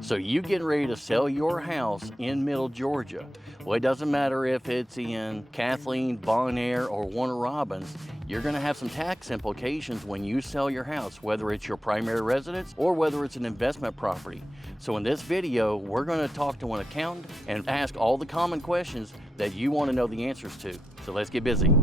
So you getting ready to sell your house in Middle Georgia. Well, it doesn't matter if it's in Kathleen, Bonaire, or Warner Robins, you're gonna have some tax implications when you sell your house, whether it's your primary residence or whether it's an investment property. So in this video, we're gonna talk to an accountant and ask all the common questions that you wanna know the answers to. So let's get busy.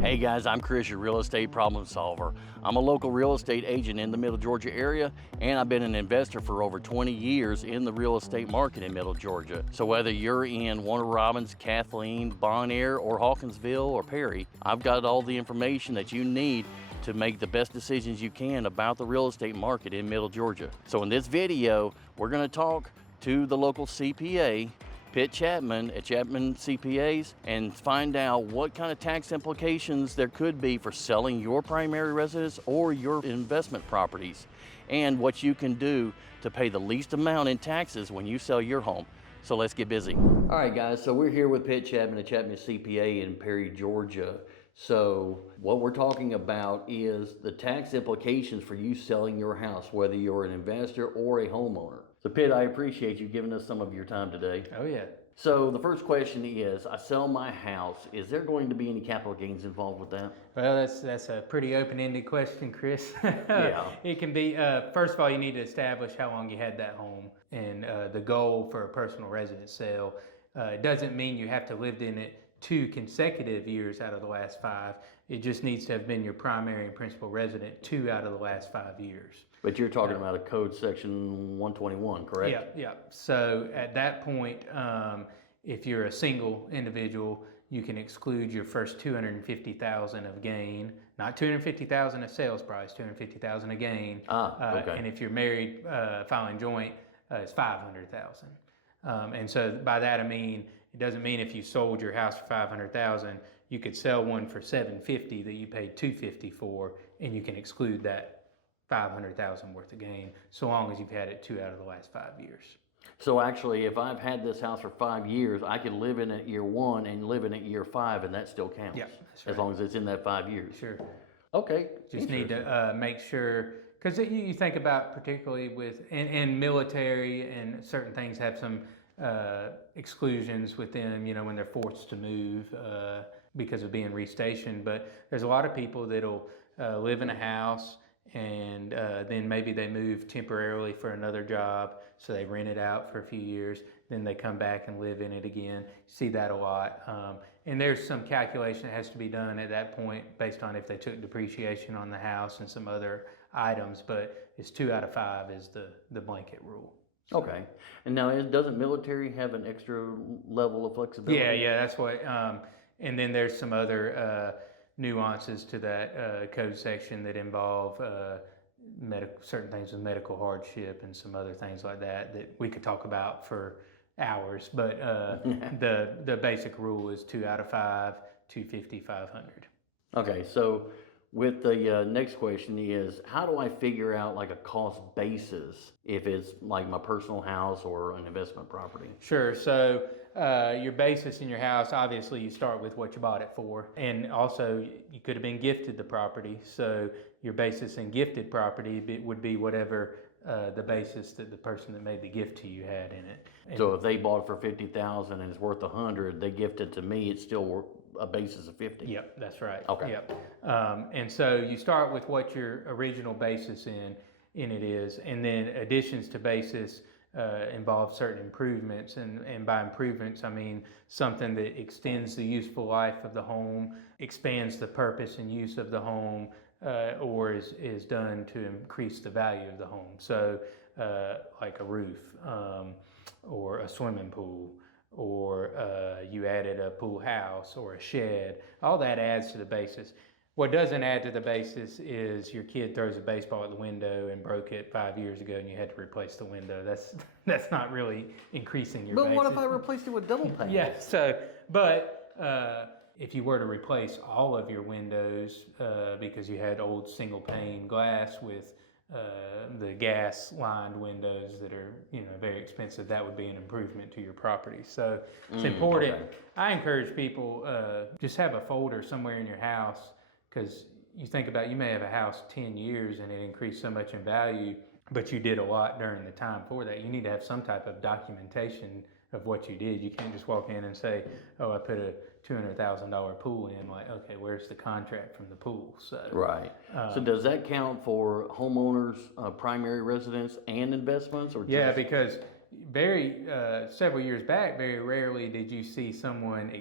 Hey guys, I'm Chris, your real estate problem solver. I'm a local real estate agent in the Middle Georgia area, and I've been an investor for over 20 years in the real estate market in Middle Georgia. So whether you're in Warner Robins, Kathleen, Bonaire, or Hawkinsville, or Perry, I've got all the information that you need to make the best decisions you can about the real estate market in Middle Georgia. So in this video, we're gonna talk to the local CPA, Pit Chapman at Chapman CPAs, and find out what kind of tax implications there could be for selling your primary residence or your investment properties, and what you can do to pay the least amount in taxes when you sell your home. So let's get busy. All right guys, so we're here with Pit Chapman at Chapman CPA in Perry, Georgia. So what we're talking about is the tax implications for you selling your house, whether you're an investor or a homeowner. So Pitt, I appreciate you giving us some of your time today. Oh yeah. So the first question is, I sell my house, is there going to be any capital gains involved with that? Well, that's a pretty open-ended question, Chris. Yeah. It can be, first of all, you need to establish how long you had that home and the goal for a personal residence sale. It doesn't mean you have to have lived in it 2 consecutive years out of the last 5. It just needs to have been your primary and principal resident 2 out of the last 5 years. But you're talking about a code section 121, correct? Yeah, yeah. So at that point, if you're a single individual, you can exclude your first $250,000 of gain, not $250,000 of sales price, $250,000 of gain. Okay. And if you're married, filing joint, it's $500,000. And so by that I mean, it doesn't mean if you sold your house for $500,000, you could sell one for $750,000 that you paid $250,000 for, and you can exclude that $500,000 worth of gain, so long as you've had it 2 out of the last 5 years. So actually, if I've had this house for 5 years, I can live in it year 1 and live in it year 5, and that still counts. Yeah, that's right. As long as it's in that 5 years. Sure. Okay. Just need to make sure, because you think about particularly with, and military and certain things have some exclusions within, you know, when they're forced to move because of being restationed. But there's a lot of people that'll live in a house and then maybe they move temporarily for another job, so they rent it out for a few years, then they come back and live in it again. See that a lot. And there's some calculation that has to be done at that point based on if they took depreciation on the house and some other items, but it's 2 out of 5 is the blanket rule. So. Okay. And now, doesn't military have an extra level of flexibility? Yeah, that's what, and then there's some other nuances to that code section that involve certain things with medical hardship and some other things like that we could talk about for hours. But the basic rule is 2 out of 5, 250, 500. Okay, so with the next question is, how do I figure out like a cost basis if it's like my personal house or an investment property? Sure. So your basis in your house, obviously you start with what you bought it for, and also you could have been gifted the property. So your basis in gifted property would be whatever the basis that the person that made the gift to you had in it. And so if they bought it for $50,000 and it's worth $100, they gift it to me, it's still worth a basis of $50. Yep, that's right. Okay. Yep. And so you start with what your original basis in it is, and then additions to basis involve certain improvements, and by improvements I mean something that extends the useful life of the home, expands the purpose and use of the home, or is done to increase the value of the home. So like a roof, or a swimming pool, or you added a pool house or a shed. All that adds to the basis. What doesn't add to the basis is your kid throws a baseball at the window and broke it 5 years ago and you had to replace the window. That's not really increasing your basis. But what if I replaced it with double pane? Yeah, so, but if you were to replace all of your windows because you had old single pane glass with the gas lined windows that are, you know, very expensive, that would be an improvement to your property. So it's important. Okay. I encourage people, just have a folder somewhere in your house, because you think about, you may have a house 10 years and it increased so much in value, but you did a lot during the time for that. You need to have some type of documentation of what you did. You can't just walk in and say, oh, I put a $200,000 pool in. Like, okay, where's the contract from the pool? So Right. So does that count for homeowners, primary residence and investments, or yeah, just? because several years back, very rarely did you see someone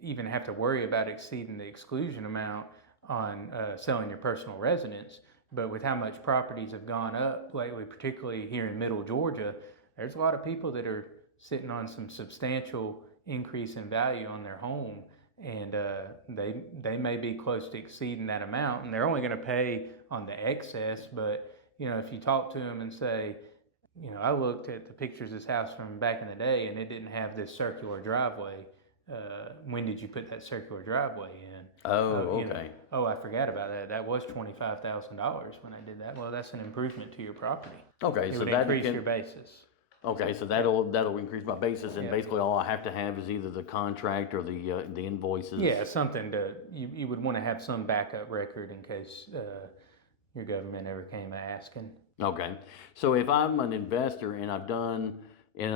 even have to worry about exceeding the exclusion amount on selling your personal residence. But with how much properties have gone up lately, particularly here in Middle Georgia, there's a lot of people that are sitting on some substantial increase in value on their home, and they may be close to exceeding that amount, and they're only going to pay on the excess. But if you talk to them and say, I looked at the pictures of this house from back in the day, and it didn't have this circular driveway. When did you put that circular driveway in? Oh, okay. Oh, I forgot about that. That was $25,000 when I did that. Well, that's an improvement to your property. Okay, It so would that increase your basis. Okay, so that'll increase my basis, and Yeah. basically all I have to have is either the contract or the invoices. Yeah, something you would want to have some backup record in case your government ever came asking. Okay, so if I'm an investor and I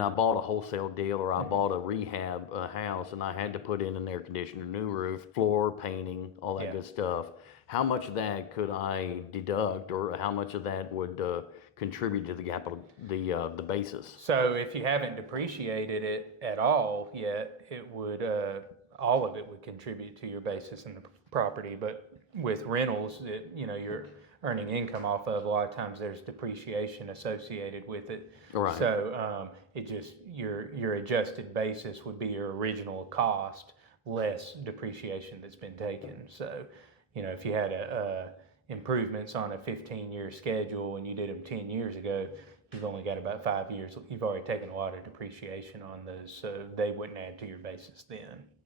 bought a wholesale deal, or I bought a rehab house, and I had to put in an air conditioner, new roof, floor, painting, all that Yeah. good stuff, how much of that could I deduct, or how much of that would contribute to the capital, the basis? So if you haven't depreciated it at all yet, it would all of it would contribute to your basis in the property. But with rentals that you're earning income off of, a lot of times there's depreciation associated with it. Right. So it just your adjusted basis would be your original cost less depreciation that's been taken. So if you had improvements on a 15-year schedule and you did them 10 years ago, you've only got about 5 years. You've already taken a lot of depreciation on those, so they wouldn't add to your basis then.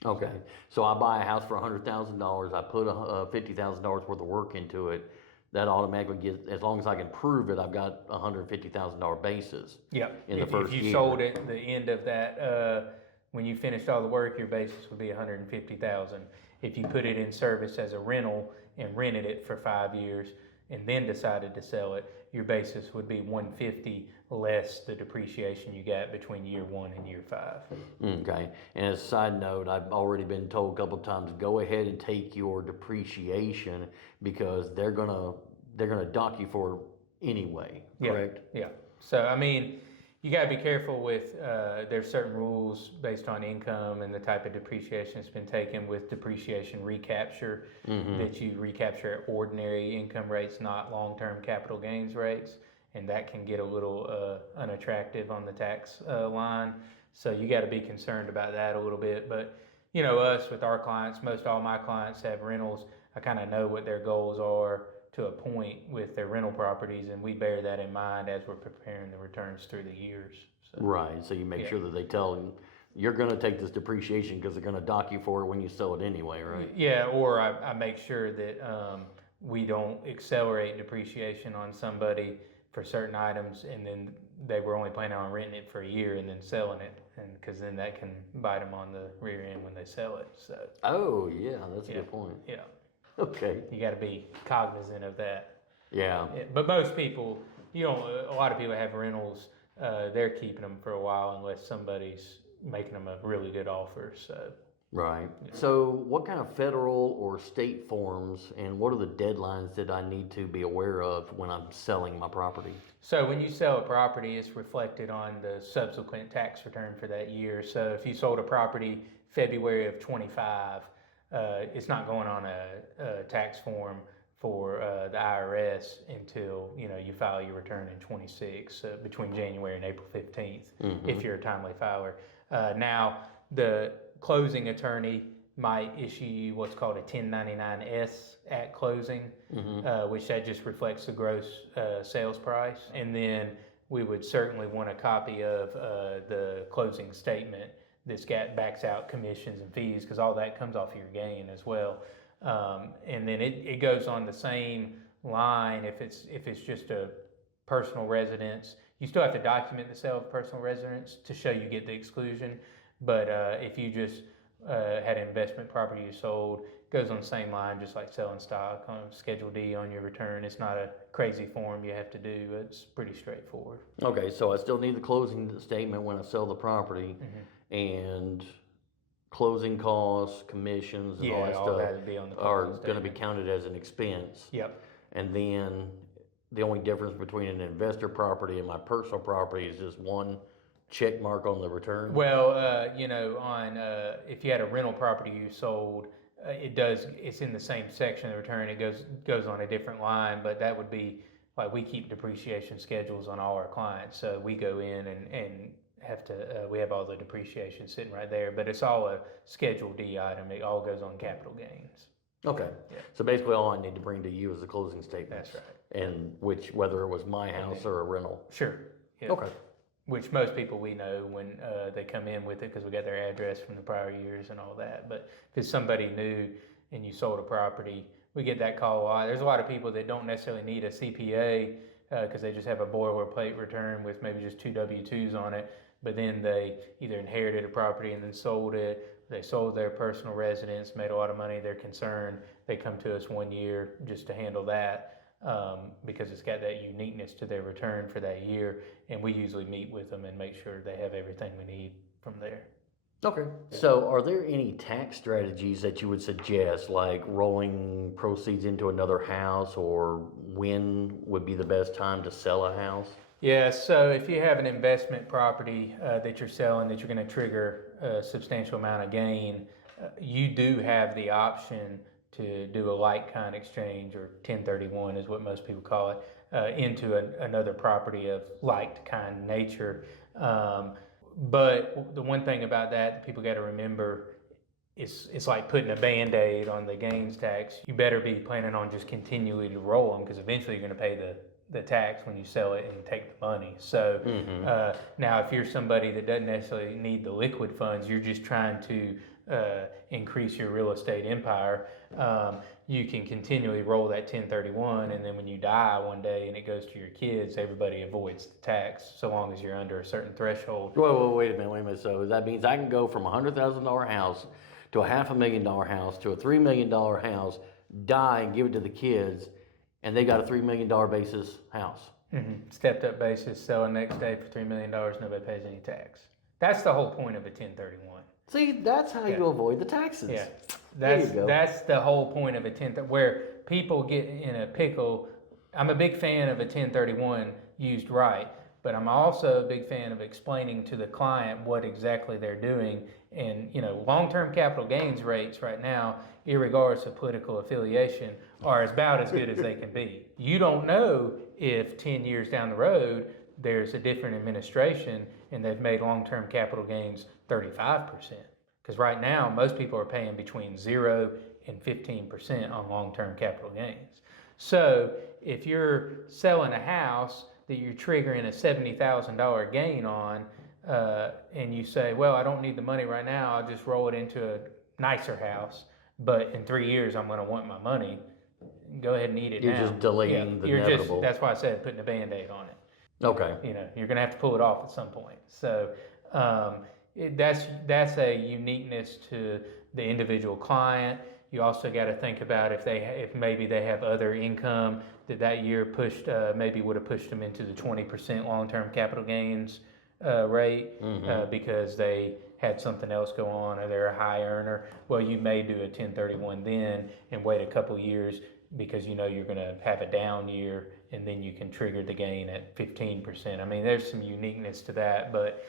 Okay, so I buy a house for $100,000. I put $50,000 worth of work into it. That automatically gets, as long as I can prove it, I've got a $150,000 basis. Yep. In the first if you year. sold it at the end of that, when you finished all the work, your basis would be $150,000. If you put it in service as a rental and rented it for 5 years and then decided to sell it, your basis would be $150 less the depreciation you got between year 1 and year 5. Okay, and as a side note, I've already been told a couple of times, go ahead and take your depreciation, because they're gonna dock you for it anyway, correct? Yeah. So I mean, you got to be careful with, there's certain rules based on income and the type of depreciation that's been taken with depreciation recapture, that you recapture at ordinary income rates, not long-term capital gains rates. And that can get a little unattractive on the tax line. So you got to be concerned about that a little bit. But us with our clients, most all my clients have rentals. I kind of know what their goals are to a point with their rental properties, and we bear that in mind as we're preparing the returns through the years. So, Right, so you make sure that they tell them, you're gonna take this depreciation because they're gonna dock you for it when you sell it anyway, right? Yeah, or I make sure that we don't accelerate depreciation on somebody for certain items, and then they were only planning on renting it for a year and then selling it, and because then that can bite them on the rear end when they sell it. So. Oh, yeah, that's a good point. Yeah. Okay. You got to be cognizant of that. Yeah. But most people, a lot of people have rentals. They're keeping them for a while unless somebody's making them a really good offer. So. Right. So what kind of federal or state forms, and what are the deadlines that I need to be aware of when I'm selling my property? So when you sell a property, it's reflected on the subsequent tax return for that year. So if you sold a property February of 25, it's not going on a tax form for the IRS until you file your return in 26, between January and April 15th, if you're a timely filer. Now the closing attorney might issue you what's called a 1099-S at closing, which that just reflects the gross sales price. And then we would certainly want a copy of the closing statement that's backs out commissions and fees, because all that comes off your gain as well. And then it goes on the same line if it's just a personal residence. You still have to document the sale of personal residence to show you get the exclusion. But if you just had an investment property you sold goes on the same line, just like selling stock on Schedule D on your return. It's not a crazy form you have to do. It's pretty straightforward. Okay, so I still need the closing statement when I sell the property, and closing costs, commissions, and all that all stuff that would be on the are closing going to be statement. counted as an expense. Yep. And then the only difference between an investor property and my personal property is just one check mark on the return. Well, you know, on if you had a rental property you sold, it's in the same section of the return. It goes on a different line, but that would be like we keep depreciation schedules on all our clients, so we go in and have to we have all the depreciation sitting right there, but it's all a Schedule D item. It all goes on capital gains. Okay. Yeah. So basically all I need to bring to you is the closing statement. That's right. And whether it was my house or a rental. Sure. Yeah. Okay. Which most people we know when they come in with it, because we got their address from the prior years and all that. But if it's somebody new and you sold a property, we get that call a lot. There's a lot of people that don't necessarily need a CPA because they just have a boilerplate return with maybe just 2 W-2s on it. But then they either inherited a property and then sold it. They sold their personal residence, made a lot of money. They're concerned. They come to us 1 year just to handle that. Because it's got that uniqueness to their return for that year, and we usually meet with them and make sure they have everything we need from there. Okay. So are there any tax strategies that you would suggest, like rolling proceeds into another house, or when would be the best time to sell a house? Yeah, so if you have an investment property that you're selling that you're going to trigger a substantial amount of gain, you do have the option to do a like-kind exchange, or 1031 is what most people call it, into another property of like-kind nature. But the one thing about that people got to remember, it's like putting a Band-Aid on the gains tax. You better be planning on just continually to roll them, because eventually you're going to pay the tax when you sell it and take the money. So now if you're somebody that doesn't necessarily need the liquid funds, you're just trying to increase your real estate empire, you can continually roll that 1031, and then when you die one day and it goes to your kids, everybody avoids the tax so long as you're under a certain threshold. Whoa, wait a minute. So that means I can go from a $100,000 house to a $500,000 house to a $3 million house, die and give it to the kids, and they got a $3 million basis house. Stepped up basis, selling next day for $3 million, nobody pays any tax. That's the whole point of a 1031. See, that's how you avoid the taxes. Yeah, that's the whole point of a 1031, where people get in a pickle. I'm a big fan of a 1031 used right, but I'm also a big fan of explaining to the client what exactly they're doing. And you know, long-term capital gains rates right now, irregardless of political affiliation, are about as good as they can be. You don't know if 10 years down the road there's a different administration and they've made long-term capital gains 35%. Because right now, most people are paying between 0 and 15% on long-term capital gains. So if you're selling a house that you're triggering a $70,000 gain on, and you say, well, I don't need the money right now, I'll just roll it into a nicer house, but in 3 years I'm going to want my money, go ahead and eat it now. You're just delaying the inevitable. That's why I said putting a Band-Aid on it. Okay. You know, you're going to have to pull it off at some point. So that's a uniqueness to the individual client. You also got to think about if maybe they have other income that year pushed maybe would have pushed them into the 20% long-term capital gains rate because they had something else go on, or they're a high earner. Well, you may do a 1031 then and wait a couple years, because you know you're going to have a down year, and then you can trigger the gain at 15%. I mean, there's some uniqueness to that, but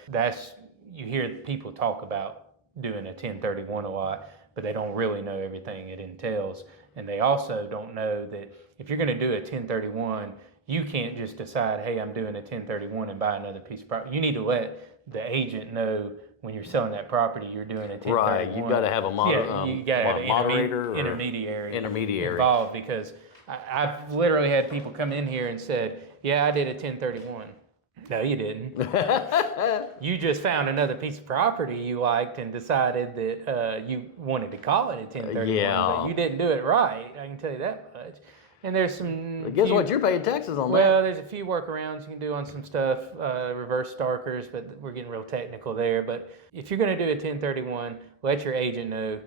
you hear people talk about doing a 1031 a lot, but they don't really know everything it entails. And they also don't know that if you're going to do a 1031, you can't just decide, hey, I'm doing a 1031 and buy another piece of property. You need to let the agent know when you're selling that property, you're doing a 1031. Right, you've got to have a moderator or intermediary involved, because I've literally had people come in here and said, yeah, I did a 1031. No, you didn't. You just found another piece of property you liked and decided that you wanted to call it a 1031, but you didn't do it right. I can tell you that much. And there's some... But guess what? You're paying taxes on that. Well, there's a few workarounds you can do on some stuff, reverse starkers, but we're getting real technical there. But if you're going to do a 1031, let your agent know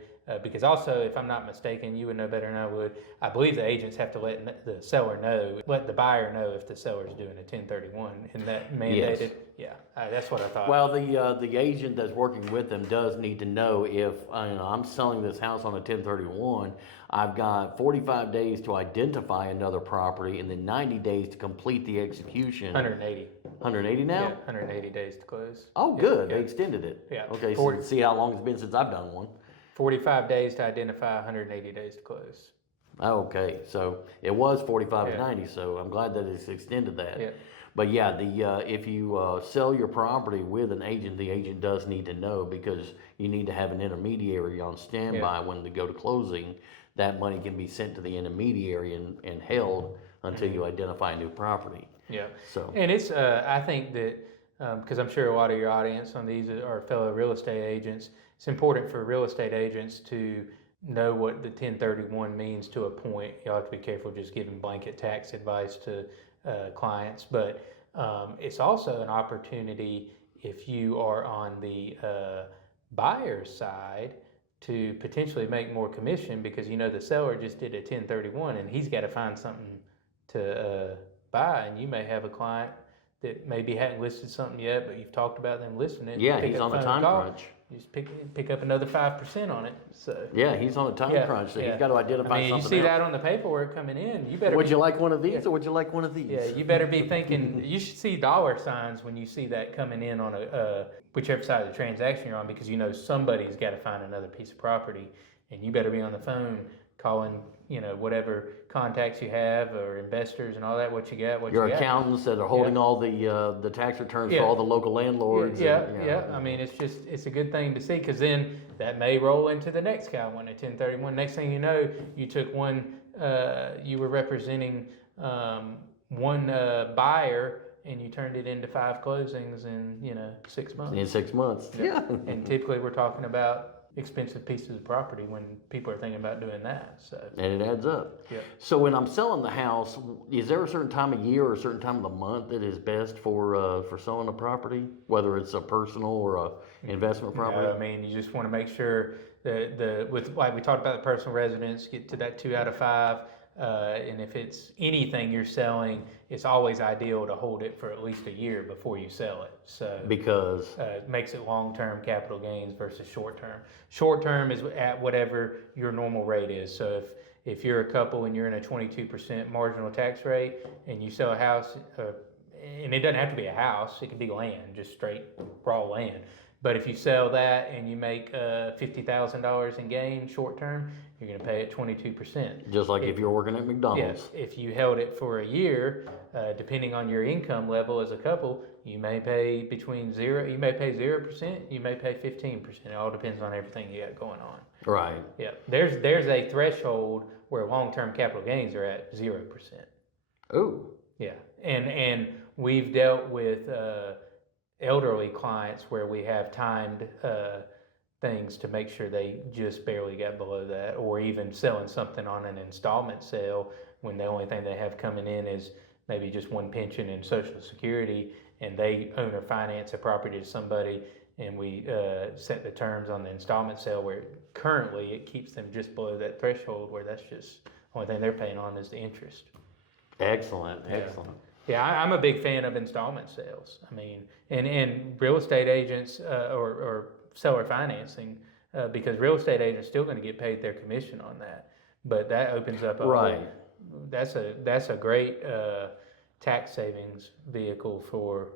Because also, if I'm not mistaken, you would know better than I would, I believe the agents have to let the seller know, let the buyer know if the seller's doing a 1031. Isn't that mandated? Yes. Yeah, that's what I thought. Well, the agent that's working with them does need to know if I'm selling this house on a 1031, I've got 45 days to identify another property and then 90 days to complete the execution. 180. 180 now? Yeah, 180 days to close. Oh, good. They extended it. Yeah. Okay, so see how long it's been since I've done one. 45 days to identify, 180 days to close. Okay, so it was 45 to 90, so I'm glad that it's extended that. Yeah. But yeah, if you sell your property with an agent, the agent does need to know, because you need to have an intermediary on standby when they go to closing. That money can be sent to the intermediary and held until you identify a new property. Yeah. So. And it's I think that because I'm sure a lot of your audience on these are fellow real estate agents. It's important for real estate agents to know what the 1031 means to a point. You have to be careful just giving blanket tax advice to clients, but it's also an opportunity if you are on the buyer's side to potentially make more commission, because you know the seller just did a 1031 and he's got to find something to buy, and you may have a client that maybe hadn't listed something yet, but you've talked about them listing it. Yeah, he's on a time crunch. You just pick up another 5% on it. So yeah, he's on a time crunch, so he's got to identify something. You see that on the paperwork coming in. You better. Would you like one of these, or would you like one of these? Yeah, you better be thinking. You should see dollar signs when you see that coming in on a whichever side of the transaction you're on, because you know somebody's got to find another piece of property, and you better be on the phone calling, whatever contacts you have or investors and all that. What you got? Your accountants that are holding all the tax returns for all the local landlords. Yeah. I mean, it's a good thing to see, because then that may roll into the next guy when a 1031. Next thing you know, you took one. You were representing one buyer, and you turned it into 5 closings in 6 months. In 6 months. Yeah. And typically we're talking about expensive pieces of property when people are thinking about doing that. So. And it adds up. Yeah. So when I'm selling the house, is there a certain time of year or a certain time of the month that is best for selling a property, whether it's a personal or a investment property? I mean, you just want to make sure that with like we talked about the personal residence, get to that 2 out of 5. And if it's anything you're selling, it's always ideal to hold it for at least a year before you sell it. So because it makes it long-term capital gains versus short-term. Short-term is at whatever your normal rate is. So if you're a couple and you're in a 22% marginal tax rate and you sell a house, and it doesn't have to be a house, it could be land, just straight raw land. But if you sell that and you make $50,000 in gain short term, you're going to pay it 22%. Just like if you're working at McDonald's. Yes. If you held it for a year, depending on your income level as a couple, you may pay between 0%, you may pay 0%, you may pay 15%. It all depends on everything you got going on. Right. Yeah. There's a threshold where long-term capital gains are at 0%. Oh. Yeah. And we've dealt with elderly clients where we have timed things to make sure they just barely got below that, or even selling something on an installment sale when the only thing they have coming in is maybe just one pension and Social Security, and they own or finance a property to somebody, and we set the terms on the installment sale where currently it keeps them just below that threshold, where that's just the only thing they're paying on is the interest. Excellent. Yeah, I'm a big fan of installment sales. I mean, and real estate agents or seller financing, because real estate agents still going to get paid their commission on that. But that opens up that's a great tax savings vehicle for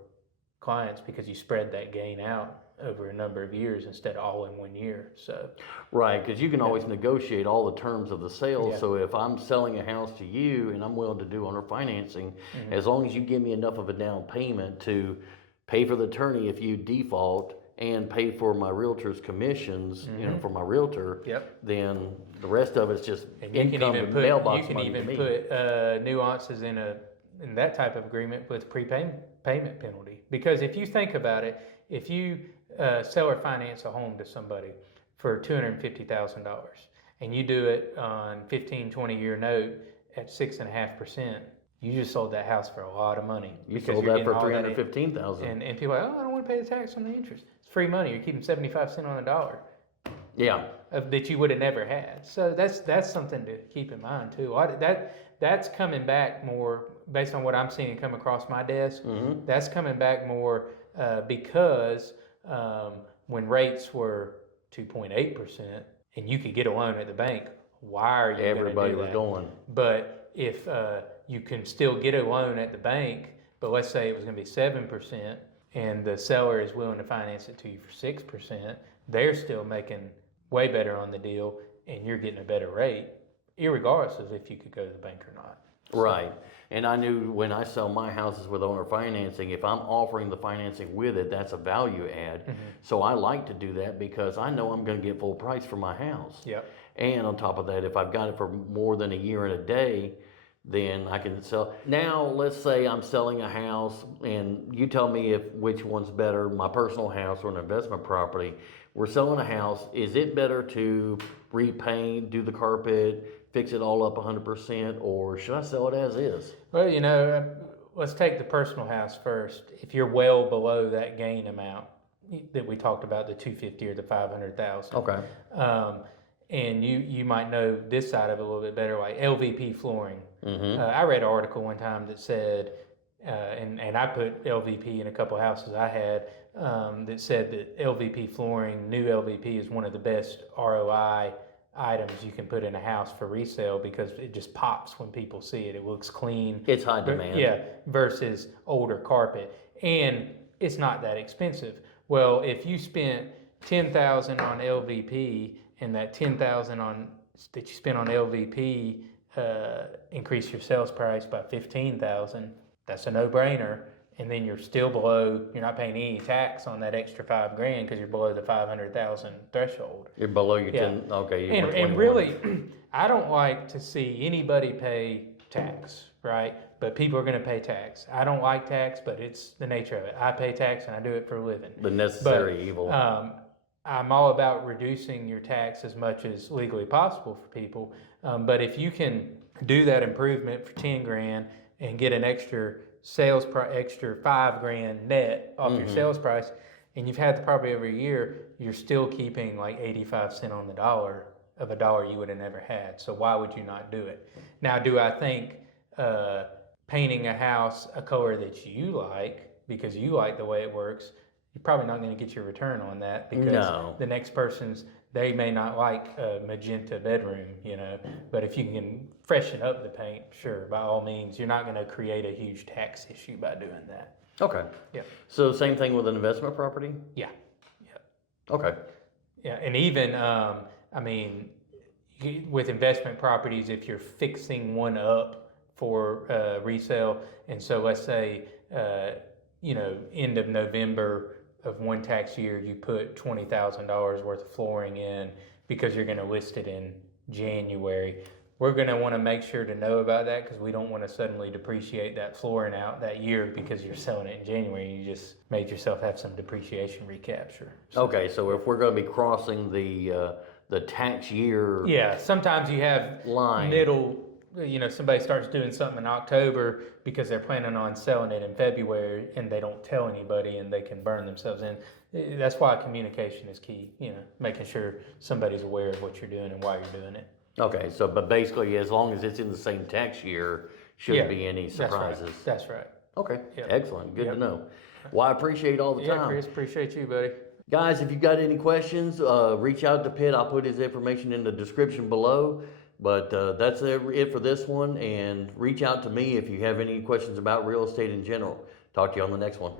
clients, because you spread that gain out over a number of years instead of all in 1 year. So right, because you can always negotiate all the terms of the sale. Yeah. So if I'm selling a house to you and I'm willing to do owner financing, as long as you give me enough of a down payment to pay for the attorney if you default and pay for my realtor's commissions, for my realtor, then the rest of it's just income and mailbox money to me. You can even put nuances in that type of agreement with payment penalty. Because if you think about it, if you sell or finance a home to somebody for $250,000 and you do it on 15-20-year note at 6.5%, you just sold that house for a lot of money. You sold that for $315,000. And people are like, oh, I don't want to pay the tax on the interest. It's free money. You're keeping 75 cents on the dollar. Yeah. that you would have never had. So that's something to keep in mind too. That's coming back more based on what I'm seeing come across my desk. That's coming back more because when rates were 2.8% and you could get a loan at the bank, why are you going to do that? Everybody was going. But if you can still get a loan at the bank, but let's say it was going to be 7%, and the seller is willing to finance it to you for 6%, they're still making way better on the deal, and you're getting a better rate, irregardless of if you could go to the bank or not. Right. And I knew when I sell my houses with owner financing, if I'm offering the financing with it, that's a value add. So I like to do that because I know I'm going to get full price for my house. Yep. And on top of that, if I've got it for more than a year and a day, then I can sell. Now, let's say I'm selling a house and you tell me which one's better, my personal house or an investment property. We're selling a house. Is it better to repaint, do the carpet, fix it all up 100%, or should I sell it as is? Well, let's take the personal house first. If you're well below that gain amount that we talked about, the 250 or the 500,000. Okay. And you might know this side of it a little bit better, like LVP flooring. I read an article one time that said, and I put LVP in a couple of houses I had, that said that LVP flooring, new LVP, is one of the best ROI items you can put in a house for resale because it just pops when people see it. It looks clean. It's high demand. Yeah, versus older carpet. And it's not that expensive. Well, if you spent $10,000 on LVP and that $10,000 that you spent on LVP increase your sales price by $15,000, that's a no-brainer. And then you're still below, you're not paying any tax on that extra $5,000 because you're below the 500,000 threshold. You're below your 10, okay. And really, I don't like to see anybody pay tax, right? But people are going to pay tax. I don't like tax, but it's the nature of it. I pay tax and I do it for a living. The necessary evil. I'm all about reducing your tax as much as legally possible for people. But if you can do that improvement for $10,000 and get an extra sales price, extra $5,000 net off your sales price, and you've had the property over a year, you're still keeping like 85 cents on the dollar of a dollar you would have never had. So why would you not do it? Now, do I think painting a house a color that you like because you like the way it works, you're probably not going to get your return on that because the next person's, they may not like a magenta bedroom, but if you can freshen up the paint, sure, by all means. You're not going to create a huge tax issue by doing that. Okay. Yeah. So same thing with an investment property? Yeah. Okay. Yeah, and even, with investment properties, if you're fixing one up for resale, and so let's say, end of November of one tax year, you put $20,000 worth of flooring in because you're going to list it in January. We're going to want to make sure to know about that because we don't want to suddenly depreciate that flooring out that year because you're selling it in January. You just made yourself have some depreciation recapture. Okay, so if we're going to be crossing the tax year, sometimes you have line. Somebody starts doing something in October because they're planning on selling it in February and they don't tell anybody and they can burn themselves in. That's why communication is key, making sure somebody's aware of what you're doing and why you're doing it. Okay, so but basically as long as it's in the same tax year, shouldn't be any surprises. That's right. Okay, excellent, good to know. Well, I appreciate all the time. Yeah, Chris, appreciate you, buddy. Guys, if you've got any questions, reach out to Pitt. I'll put his information in the description below. But that's it for this one, and reach out to me if you have any questions about real estate in general. Talk to you on the next one.